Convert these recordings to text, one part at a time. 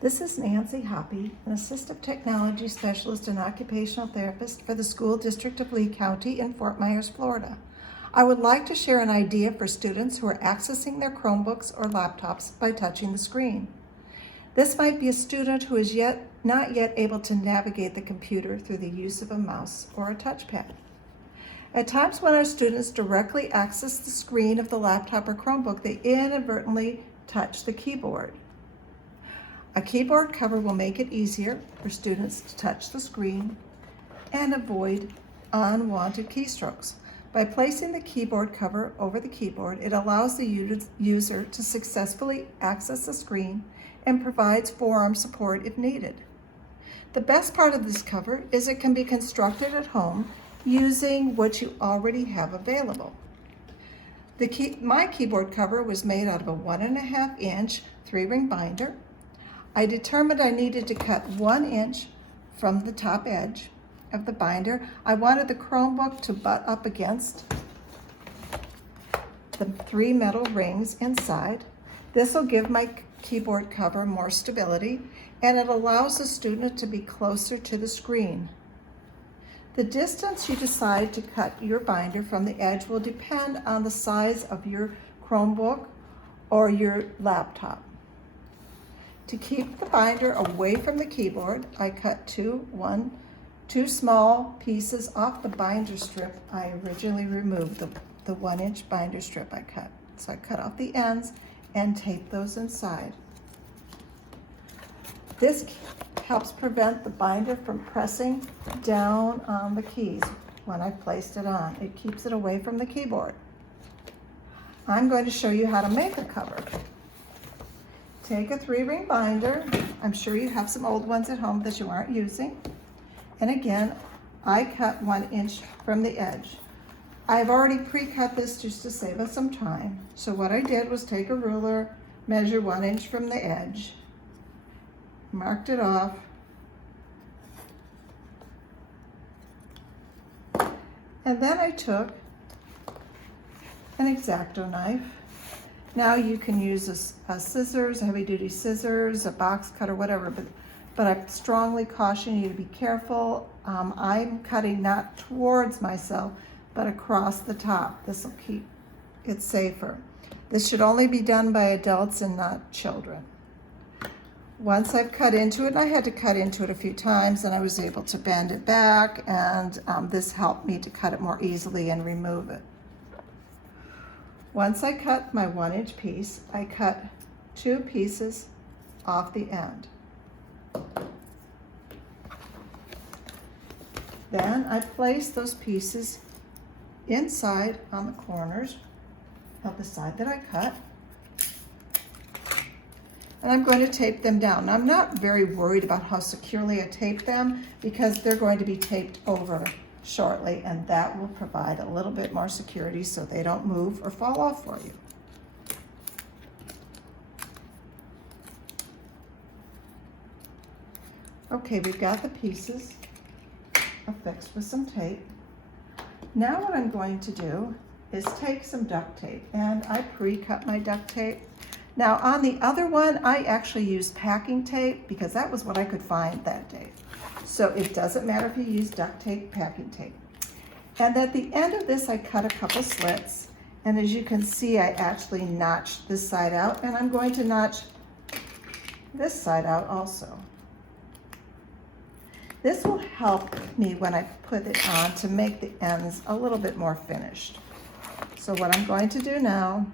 This is Nancy Hoppe, an assistive technology specialist and occupational therapist for the School District of Lee County in Fort Myers, Florida. I would like to share an idea for students who are accessing their Chromebooks or laptops by touching the screen. This might be a student who is not yet able to navigate the computer through the use of a mouse or a touchpad. At times when our students directly access the screen of the laptop or Chromebook, they inadvertently touch the keyboard. A keyboard cover will make it easier for students to touch the screen and avoid unwanted keystrokes. By placing the keyboard cover over the keyboard, it allows the user to successfully access the screen and provides forearm support if needed. The best part of this cover is it can be constructed at home using what you already have available. My keyboard cover was made out of a 1.5-inch 3-ring binder. I determined I needed to cut 1 inch from the top edge of the binder. I wanted the Chromebook to butt up against the 3 metal rings inside. This will give my keyboard cover more stability, and it allows the student to be closer to the screen. The distance you decide to cut your binder from the edge will depend on the size of your Chromebook or your laptop. To keep the binder away from the keyboard, I cut two small pieces off the binder strip. I originally removed the 1-inch binder strip I cut. So I cut off the ends and taped those inside. This helps prevent the binder from pressing down on the keys when I've placed it on. It keeps it away from the keyboard. I'm going to show you how to make a cover. Take a 3-ring binder. I'm sure you have some old ones at home that you aren't using. And again, I cut 1 inch from the edge. I've already pre-cut this just to save us some time. So what I did was take a ruler, measure 1 inch from the edge, marked it off, and then I took an X-Acto knife. Now you can use a scissors, a heavy-duty scissors, a box cutter, whatever, but I strongly caution you to be careful. I'm cutting not towards myself, but across the top. This will keep it safer. This should only be done by adults and not children. Once I've cut into it, and I had to cut into it a few times, and I was able to bend it back, and this helped me to cut it more easily and remove it. Once I cut my 1-inch piece, I cut 2 pieces off the end. Then I place those pieces inside on the corners of the side that I cut. And I'm going to tape them down. Now, I'm not very worried about how securely I tape them because they're going to be taped over shortly, and that will provide a little bit more security so they don't move or fall off for you. Okay, we've got the pieces affixed with some tape. Now what I'm going to do is take some duct tape, and I pre-cut my duct tape. Now on the other one, I actually used packing tape because that was what I could find that day. So it doesn't matter if you use duct tape, packing tape. And at the end of this, I cut a couple slits. And as you can see, I actually notched this side out, and I'm going to notch this side out also. This will help me when I put it on to make the ends a little bit more finished. So what I'm going to do now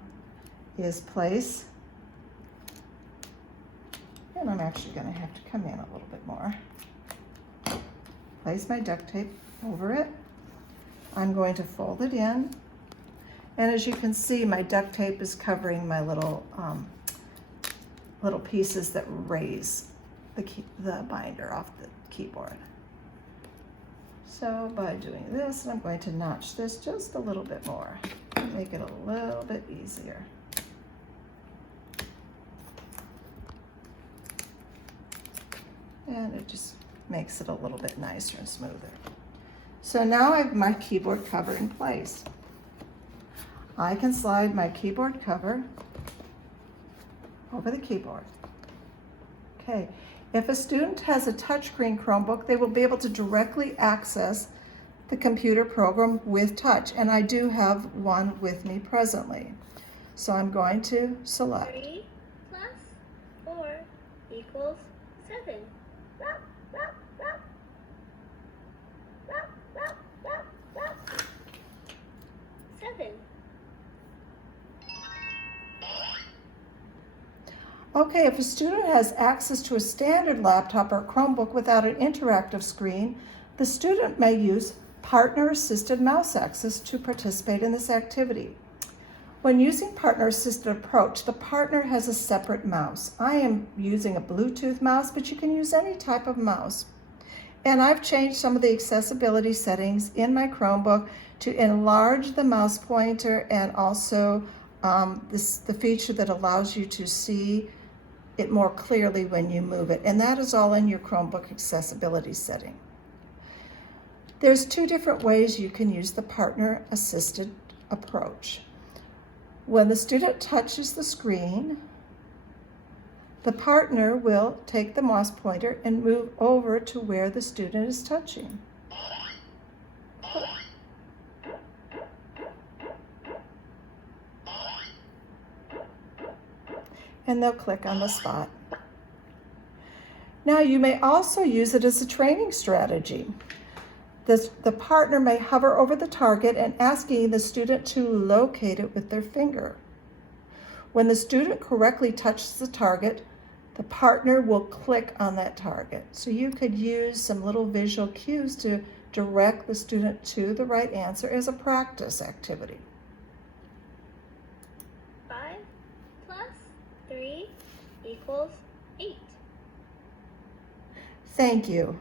is place, and I'm actually going to have to come in a little bit more. Place my duct tape over it. I'm going to fold it in, and as you can see, my duct tape is covering my little pieces that raise the binder off the keyboard. So by doing this, I'm going to notch this just a little bit more to make it a little bit easier. And it just makes it a little bit nicer and smoother. So now I have my keyboard cover in place. I can slide my keyboard cover over the keyboard. Okay. If a student has a touchscreen Chromebook, they will be able to directly access the computer program with touch, and I do have one with me presently. So I'm going to select. 3 plus 4 equals 7. Rap, rap, rap. Rap, rap, rap, rap. 7. Okay, if a student has access to a standard laptop or Chromebook without an interactive screen, the student may use partner-assisted mouse access to participate in this activity. When using partner-assisted approach, the partner has a separate mouse. I am using a Bluetooth mouse, but you can use any type of mouse. And I've changed some of the accessibility settings in my Chromebook to enlarge the mouse pointer and also the feature that allows you to see it more clearly when you move it. And that is all in your Chromebook accessibility setting. There's two different ways you can use the partner-assisted approach. When the student touches the screen, the partner will take the mouse pointer and move over to where the student is touching. And they'll click on the spot. Now you may also use it as a training strategy. The partner may hover over the target and asking the student to locate it with their finger. When the student correctly touches the target, the partner will click on that target. So you could use some little visual cues to direct the student to the right answer as a practice activity. 5 plus 3 equals 8. Thank you.